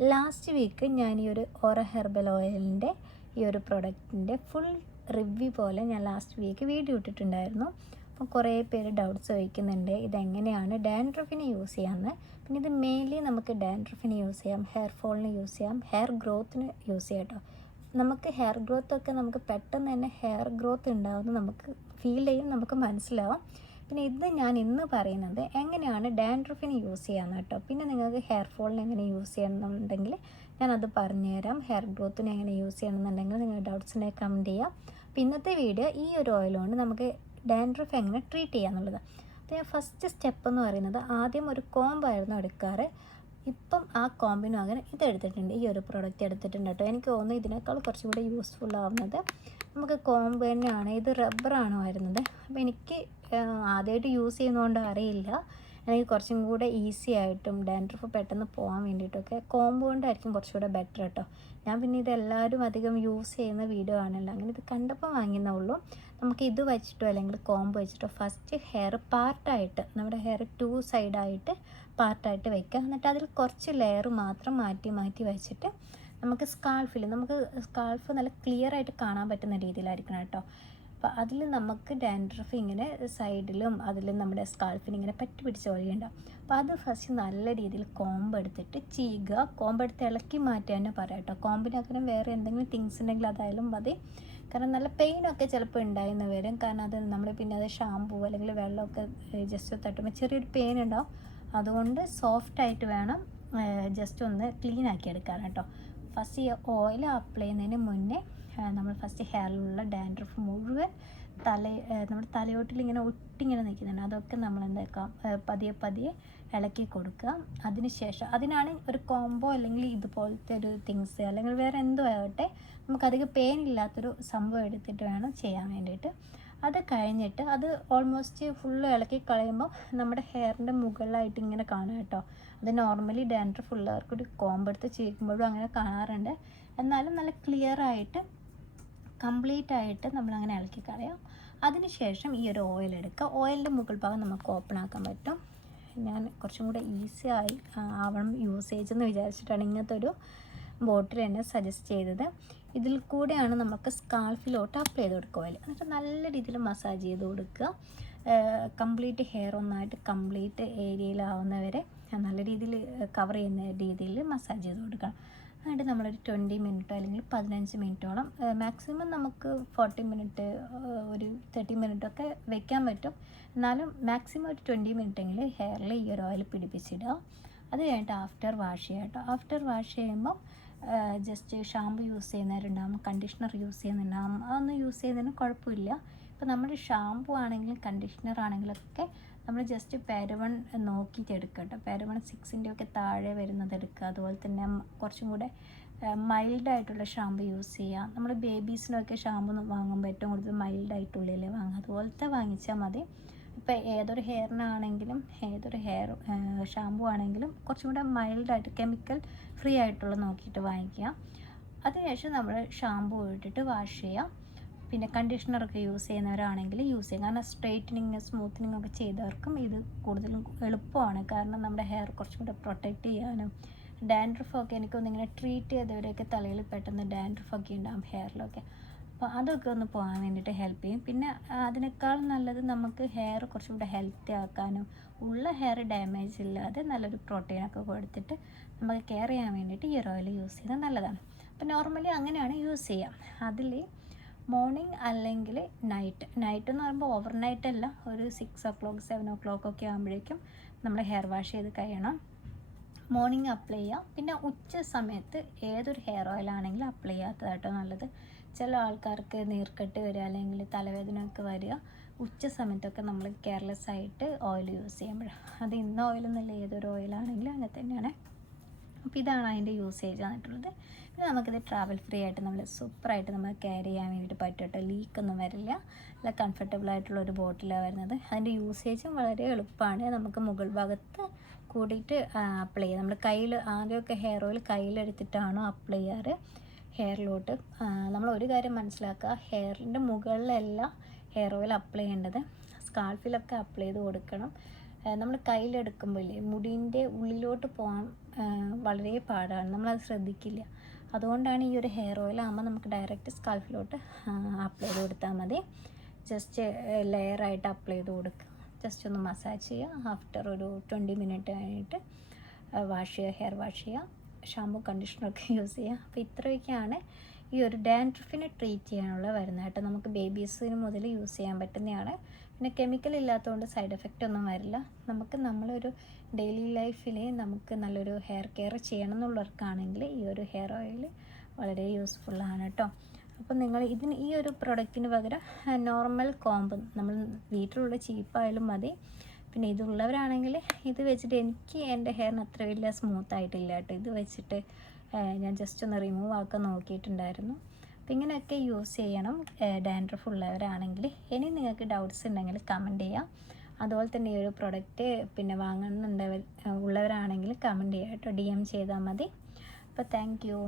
Last week ഞാൻ ഈ ഒരു ഓറ ഹെർബൽ ഓയിലിൻ്റെ ഈ ഒരു പ്രൊഡക്റ്റിൻ്റെ ഫുൾ റിവ്യൂ പോലെ ഞാൻ ലാസ്റ്റ് വീക്ക് വീഡിയോ ഇട്ടിട്ടുണ്ടായിരുന്നു. അപ്പോൾ കുറേ പേര് ഡൗട്ട്സ് ചോദിക്കുന്നുണ്ട് ഇതെങ്ങനെയാണ് ഡാൻഡ്രഫിന് യൂസ് ചെയ്യാമെന്ന്. പിന്നെ ഇത് മെയിൻലി നമുക്ക് ഡാൻഡ്രഫിന് യൂസ് ചെയ്യാം, ഹെയർ ഫോളിന് യൂസ് ചെയ്യാം, ഹെയർ ഗ്രോത്തിന് യൂസ് ചെയ്യാം കേട്ടോ. നമുക്ക് ഹെയർ ഗ്രോത്തൊക്കെ നമുക്ക് പെട്ടെന്ന് തന്നെ ഹെയർ ഗ്രോത്ത് ഉണ്ടാകുമെന്ന് നമുക്ക് ഫീൽ ചെയ്യും, നമുക്ക് മനസ്സിലാവും. പിന്നെ ഇത് ഞാൻ ഇന്ന് പറയുന്നത് എങ്ങനെയാണ് ഡാൻഡ്രഫിന് യൂസ് ചെയ്യാമെന്ന് കേട്ടോ. പിന്നെ നിങ്ങൾക്ക് ഹെയർ ഫോളിന് എങ്ങനെ യൂസ് ചെയ്യണമെന്നുണ്ടെങ്കിൽ ഞാനത് പറഞ്ഞുതരാം. ഹെയർ ഗ്രോത്തിന് എങ്ങനെ യൂസ് ചെയ്യണമെന്നുണ്ടെങ്കിൽ നിങ്ങൾ ഡൗട്ട്സിനെ കമൻറ്റ് ചെയ്യാം. അപ്പോൾ ഇന്നത്തെ വീഡിയോ ഈ ഒരു ഓയിൽ കൊണ്ട് നമുക്ക് ഡാൻഡ്രഫ് എങ്ങനെ ട്രീറ്റ് ചെയ്യാമെന്നുള്ളത്. അപ്പോൾ ഞാൻ ഫസ്റ്റ് സ്റ്റെപ്പ് എന്ന് പറയുന്നത് ആദ്യം ഒരു കോമ്പായിരുന്നു എടുക്കാറ്. ഇപ്പം ആ കോമ്പിനും അങ്ങനെ ഇതെടുത്തിട്ടുണ്ട്, ഈ ഒരു പ്രൊഡക്റ്റ് എടുത്തിട്ടുണ്ട് കേട്ടോ. എനിക്ക് തോന്നുന്നു ഇതിനേക്കാൾ കുറച്ചും കൂടെ യൂസ്ഫുൾ ആവുന്നത് നമുക്ക് കോമ്പ് തന്നെയാണ്. ഇത് റബ്ബറാണ് വരുന്നത്. അപ്പോൾ എനിക്ക് ആദ്യമായിട്ട് യൂസ് ചെയ്യുന്നതുകൊണ്ട് അറിയില്ല, എനിക്ക് കുറച്ചും കൂടെ ഈസി ആയിട്ടും ഡാൻഡ്രഫ് പെട്ടെന്ന് പോകാൻ വേണ്ടിയിട്ടൊക്കെ കോമ്പ് കൊണ്ടായിരിക്കും കുറച്ചുകൂടെ ബെറ്റർ കേട്ടോ. ഞാൻ പിന്നെ ഇതെല്ലാവരും അധികം യൂസ് ചെയ്യുന്ന വീഡിയോ ആണല്ലോ, അങ്ങനെ ഇത് കണ്ടപ്പോൾ വാങ്ങിയെന്നേ ഉള്ളൂ. നമുക്ക് ഇത് വെച്ചിട്ടോ അല്ലെങ്കിൽ കോമ്പ് വെച്ചിട്ടോ ഫസ്റ്റ് ഹെയർ പാർട്ടായിട്ട് നമ്മുടെ ഹെയർ 2 സൈഡായിട്ട് പാർട്ടായിട്ട് വെക്കുക. എന്നിട്ട് അതിൽ കുറച്ച് ലെയർ മാത്രം മാറ്റി മാറ്റി വെച്ചിട്ട് നമുക്ക് നമുക്ക് സ്കാൾഫ് നല്ല ക്ലിയർ ആയിട്ട് കാണാൻ പറ്റുന്ന രീതിയിലായിരിക്കണം കേട്ടോ. അപ്പോൾ അതിൽ നമുക്ക് ഡാൻഡ്രഫ് ഇങ്ങനെ സൈഡിലും അതിലും നമ്മുടെ സ്കാൾഫിന് ഇങ്ങനെ പറ്റി പിടിച്ച പോലെയുണ്ടാവും. അപ്പോൾ അത് ഫസ്റ്റ് നല്ല രീതിയിൽ കോമ്പ് എടുത്തിട്ട് ചെയ്യുക. കോമ്പ് എടുത്ത് ഇളക്കി മാറ്റി തന്നെ പറയാം കേട്ടോ. കോമ്പിനകരം വേറെ എന്തെങ്കിലും തിങ്സ് ഉണ്ടെങ്കിൽ അതായാലും മതി. കാരണം നല്ല പെയിനൊക്കെ ചിലപ്പോൾ ഉണ്ടായിന്ന് വരും. കാരണം അത് നമ്മൾ പിന്നെ അത് ഷാമ്പൂ അല്ലെങ്കിൽ വെള്ളമൊക്കെ ജസ്റ്റ് തട്ടുമ്പോൾ ചെറിയൊരു പെയിൻ ഉണ്ടാവും. അതുകൊണ്ട് സോഫ്റ്റായിട്ട് വേണം ജസ്റ്റ് ഒന്ന് ക്ലീൻ ആക്കി എടുക്കാൻ കേട്ടോ. ഫസ്റ്റ് ഈ ഓയിൽ അപ്ലൈ ചെയ്യുന്നതിന് മുന്നേ നമ്മൾ ഫസ്റ്റ് ഹെയറിലുള്ള ഡാൻഡ്രഫ് മുഴുവൻ നമ്മുടെ തലയോട്ടിലിങ്ങനെ ഒട്ടിങ്ങനെ നിൽക്കുന്നുണ്ട്. അതൊക്കെ നമ്മൾ എന്താക്കാം പതിയെ പതിയെ ഇളക്കി കൊടുക്കുക. അതിനുശേഷം അതിനാണ് ഒരു കോംബോ അല്ലെങ്കിൽ ഇതുപോലത്തെ ഒരു തിങ്സ് അല്ലെങ്കിൽ വേറെ എന്തോ ആകട്ടെ നമുക്കധികം പെയിൻ ഇല്ലാത്തൊരു സംഭവം എടുത്തിട്ട് വേണം ചെയ്യാൻ വേണ്ടിയിട്ട്. അത് കഴിഞ്ഞിട്ട് അത് ഓൾമോസ്റ്റ് ഫുള്ള് ഇളക്കി കളയുമ്പോൾ നമ്മുടെ ഹെയറിൻ്റെ മുകളിലായിട്ട് ഇങ്ങനെ കാണാം കേട്ടോ. അത് നോർമലി ഡാൻഡ്രഫ് ഉള്ളവർക്കൊരു കോമ്പെടുത്ത് ചെയ്യുമ്പോഴും അങ്ങനെ കാണാറുണ്ട്. എന്നാലും നല്ല ക്ലിയർ ആയിട്ട് കംപ്ലീറ്റ് ആയിട്ട് നമ്മളങ്ങനെ ഇളക്കി കളയാം. അതിനുശേഷം ഈ ഒരു ഓയിൽ എടുക്കുക. ഓയിലിൻ്റെ മുകൾ ഭാഗം നമുക്ക് ഓപ്പൺ ആക്കാൻ പറ്റും. ഞാൻ കുറച്ചും കൂടെ ഈസി ആവണം യൂസേജ് എന്ന് വിചാരിച്ചിട്ടാണ് ഇങ്ങനത്തെ ഒരു ബോട്ടിൽ തന്നെ സജസ്റ്റ് ചെയ്തത്. ഇതിൽ കൂടെയാണ് നമുക്ക് സ്കാൾഫിലോട്ട് അപ്ലൈ ചെയ്ത് കൊടുക്കുക ഓയിൽ. എന്നിട്ട് നല്ല രീതിയിൽ മസാജ് ചെയ്ത് കൊടുക്കുക. കംപ്ലീറ്റ് ഹെയർ ഒന്നായിട്ട് കംപ്ലീറ്റ് ഏരിയയിലാവുന്നവരെ നല്ല രീതിയിൽ കവർ ചെയ്യുന്ന രീതിയിൽ മസാജ് ചെയ്ത് കൊടുക്കണം. എന്നിട്ട് നമ്മളൊരു 20 മിനിറ്റോ അല്ലെങ്കിൽ 15 മിനിറ്റോളം, മാക്സിമം നമുക്ക് 40 മിനിറ്റ് ഒരു 30 മിനിറ്റൊക്കെ വെക്കാൻ പറ്റും. എന്നാലും മാക്സിമം ഒരു 20 മിനിറ്റെങ്കിലും ഹെയറിൽ ഈ ഒരു ഓയിൽ പിടിപ്പിച്ചിടുക. അത് കഴിഞ്ഞിട്ട് ആഫ്റ്റർ വാഷ് ചെയ്യുക കേട്ടോ. ആഫ്റ്റർ വാഷ് ചെയ്യുമ്പോൾ ജസ്റ്റ് ഷാമ്പു യൂസ് ചെയ്യുന്നവരുണ്ടാകും, കണ്ടീഷണർ യൂസ് ചെയ്യുന്നുണ്ടാകും. അതൊന്നും യൂസ് ചെയ്യുന്നതിന് കുഴപ്പമില്ല. ഇപ്പോൾ നമ്മൾ ഷാമ്പു ആണെങ്കിലും കണ്ടീഷണർ ആണെങ്കിലൊക്കെ നമ്മൾ ജസ്റ്റ് പാരവൺ നോക്കിയിട്ട് എടുക്കുക കേട്ടോ. പാരവൺ 6 ഒക്കെ താഴെ വരുന്നത് എടുക്കുക. അതുപോലെ തന്നെ കുറച്ചും കൂടെ മൈൽഡായിട്ടുള്ള ഷാമ്പു യൂസ് ചെയ്യുക. നമ്മൾ ബേബീസിനൊക്കെ ഷാമ്പു വാങ്ങുമ്പോൾ ഏറ്റവും കൂടുതൽ മൈൽഡായിട്ടുള്ളില്ലേ വാങ്ങുക, അതുപോലത്തെ വാങ്ങിച്ചാൽ മതി. ഇപ്പോൾ ഏതൊരു ഹെയറിനാണെങ്കിലും ഏതൊരു ഷാമ്പു ആണെങ്കിലും കുറച്ചും കൂടെ മൈൽഡായിട്ട് കെമിക്കൽ ഫ്രീ ആയിട്ടുള്ള നോക്കിയിട്ട് വാങ്ങിക്കുക. അതിനുശേഷം നമ്മൾ ഷാമ്പു ഇട്ടിട്ട് വാഷ് ചെയ്യുക. പിന്നെ കണ്ടീഷണറൊക്കെ യൂസ് ചെയ്യുന്നവരാണെങ്കിൽ യൂസ് ചെയ്യുക. കാരണം സ്ട്രെയിറ്റനിങ് സ്മൂത്തനിങ് ഒക്കെ ചെയ്തവർക്കും ഇത് കൂടുതലും എളുപ്പമാണ്. കാരണം നമ്മുടെ ഹെയർ കുറച്ചും കൂടെ പ്രൊട്ടക്റ്റ് ചെയ്യാനും ഡാൻഡ്രഫൊക്കെ എനിക്കൊന്നിങ്ങനെ ട്രീറ്റ് ചെയ്തവരൊക്കെ തലയിൽ പെട്ടെന്ന് ഡാൻഡ്രഫൊക്കെ ഉണ്ടാകും ഹെയറിലൊക്കെ. അപ്പോൾ അതൊക്കെ ഒന്ന് പോകാൻ വേണ്ടിയിട്ട് ഹെൽപ്പ് ചെയ്യും. പിന്നെ അതിനേക്കാൾ നല്ലത് നമുക്ക് ഹെയർ കുറച്ചും കൂടെ ഹെൽത്തി ആക്കാനും ഉള്ള ഹെയർ ഡാമേജ് ഇല്ലാതെ നല്ലൊരു പ്രോട്ടീനൊക്കെ കൊടുത്തിട്ട് നമുക്ക് കെയർ ചെയ്യാൻ വേണ്ടിയിട്ട് ഈ ഓയിൽ യൂസ് ചെയ്താൽ നല്ലതാണ്. അപ്പോൾ നോർമലി അങ്ങനെയാണ് യൂസ് ചെയ്യുക. അതിൽ മോർണിംഗ് അല്ലെങ്കിൽ നൈറ്റ് എന്ന് പറയുമ്പോൾ ഓവർ നൈറ്റ് അല്ല, ഒരു 6 o'clock 7 o'clock ഒക്കെ ആകുമ്പോഴേക്കും നമ്മൾ ഹെയർ വാഷ് ചെയ്ത് കഴിയണം. മോർണിംഗ് അപ്ലൈ ചെയ്യുക. പിന്നെ ഉച്ച സമയത്ത് ഏതൊരു ഹെയർ ഓയിലാണെങ്കിലും അപ്ലൈ ചെയ്യാത്തതായിട്ടോ നല്ലത്. ചില ആൾക്കാർക്ക് നീർക്കെട്ട് വരിക അല്ലെങ്കിൽ തലവേദന ഒക്കെ വരിക ഉച്ച സമയത്തൊക്കെ നമ്മൾ കെയർലെസ് ആയിട്ട് ഓയിൽ യൂസ് ചെയ്യുമ്പോഴാണ്. അത് ഇന്ന ഓയിലെന്നല്ല, ഏതൊരു ഓയിലാണെങ്കിലും അങ്ങനെ തന്നെയാണ്. അപ്പോൾ ഇതാണ് അതിൻ്റെ യൂസേജ് ആയിട്ടുള്ളത്. പിന്നെ നമുക്കിത് ട്രാവൽ ഫ്രീ ആയിട്ട് നമ്മൾ സൂപ്പറായിട്ട് നമ്മൾ ക്യാരി ചെയ്യാൻ വേണ്ടിയിട്ട് പറ്റും കേട്ടോ. ലീക്കൊന്നും വരില്ല. നല്ല കംഫർട്ടബിൾ ആയിട്ടുള്ള ഒരു ബോട്ടിലാണ് വരുന്നത്. അതിൻ്റെ യൂസേജും വളരെ എളുപ്പമാണ്. നമുക്ക് മുകൾ ഭാഗത്ത് കൂടിയിട്ട് അപ്ലൈ ചെയ്യാം. നമ്മൾ കയ്യിൽ ആദ്യമൊക്കെ ഹെയർ ഓയിൽ കയ്യിലെടുത്തിട്ടാണോ അപ്ലൈ ചെയ്യാറ് ഹെയറിലോട്ട്. നമ്മൾ ഒരു കാര്യം മനസ്സിലാക്കുക, ഹെയറിൻ്റെ മുകളിലല്ല ഹെയർ ഓയിൽ അപ്ലൈ ചെയ്യേണ്ടത്, സ്കാൾഫിലൊക്കെ അപ്ലൈ ചെയ്ത് കൊടുക്കണം. നമ്മൾ കയ്യിലെടുക്കുമ്പോൾ മുടീൻ്റെ ഉള്ളിലോട്ട് പോകാൻ വളരെ പാടാണ്, നമ്മളത് ശ്രദ്ധിക്കില്ല. അതുകൊണ്ടാണ് ഈ ഒരു ഹെയർ ഓയിൽ ആകുമ്പോൾ നമുക്ക് ഡയറക്റ്റ് സ്കാൽഫിലോട്ട് അപ്ലൈ ചെയ്ത് കൊടുത്താൽ മതി. ജസ്റ്റ് ലെയറായിട്ട് അപ്ലൈ ചെയ്ത് കൊടുക്കുക. ജസ്റ്റ് ഒന്ന് മസാജ് ചെയ്യുക. ആഫ്റ്റർ ഒരു 20 മിനിറ്റ് കഴിഞ്ഞിട്ട് വാഷ് ചെയ്യുക, ഹെയർ വാഷ് ചെയ്യുക, ഷാമ്പു കണ്ടീഷണറൊക്കെ യൂസ് ചെയ്യുക. അപ്പോൾ ഇത്രയൊക്കെയാണ് ഈ ഒരു ഡാൻഡ്രഫിനെ ട്രീറ്റ് ചെയ്യാനുള്ള വരുന്നത് കേട്ടോ. നമുക്ക് ബേബീസിന് മുതൽ യൂസ് ചെയ്യാൻ പറ്റുന്നതാണ്. പിന്നെ കെമിക്കൽ ഇല്ലാത്തതുകൊണ്ട് സൈഡ് എഫക്റ്റ് ഒന്നും വരില്ല. നമുക്ക് നമ്മളൊരു ഡെയിലി ലൈഫിൽ നമുക്ക് നല്ലൊരു ഹെയർ കെയർ ചെയ്യണം എന്നുള്ളവർക്കാണെങ്കിൽ ഈ ഒരു ഹെയർ ഓയിൽ വളരെ യൂസ്ഫുള്ളാണ് കേട്ടോ. അപ്പോൾ നിങ്ങൾ ഈ ഒരു പ്രൊഡക്റ്റിന് പകരം നോർമൽ കോമ്പ് നമ്മൾ വീട്ടിലുള്ള ചീപ്പായാലും മതി. പിന്നെ ഇതുള്ളവരാണെങ്കിൽ ഇത് വെച്ചിട്ട് എനിക്ക് എൻ്റെ ഹെയറിന് അത്ര വലിയ സ്മൂത്ത് ആയിട്ടില്ല കേട്ടോ. ഇത് വെച്ചിട്ട് ഞാൻ ജസ്റ്റ് ഒന്ന് റിമൂവ് ആക്കാൻ നോക്കിയിട്ടുണ്ടായിരുന്നു. അപ്പോൾ ഇങ്ങനെയൊക്കെ യൂസ് ചെയ്യണം ഡാൻഡ്രഫ് ഉള്ളവരാണെങ്കിൽ. ഇനി നിങ്ങൾക്ക് ഡൗട്ട്സ് ഉണ്ടെങ്കിൽ കമൻറ്റ് ചെയ്യാം. അതുപോലെ തന്നെ ഈ ഒരു പ്രൊഡക്റ്റ് പിന്നെ വാങ്ങുന്നുള്ളവരാണെങ്കിൽ കമൻറ്റ് ചെയ്യാം കേട്ടോ, DM ചെയ്താൽ മതി. അപ്പോൾ താങ്ക് യു.